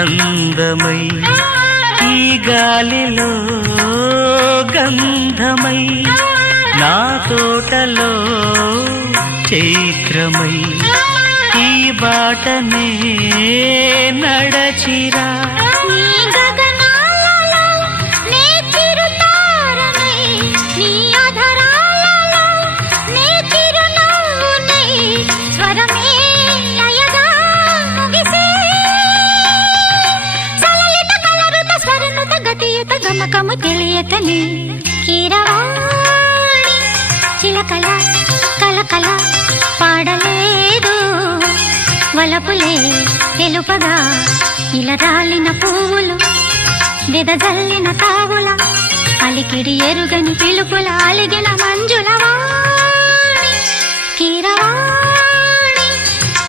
అందమై ఈ గాలిలో గంధమై నా తోటలో చైత్రమై ఈ బాటనే నడచిరా గమకము తెలియతని కీరవాణి చిలకల కలకల పాడలేదు వలపులే తెలుపగా ఇలా రాలిన పువ్వులు వెదజల్లిన తావుల అలికిడి ఎరుగని పిలుపుల అలిగిన మంజుల వాణి కీరవాణి.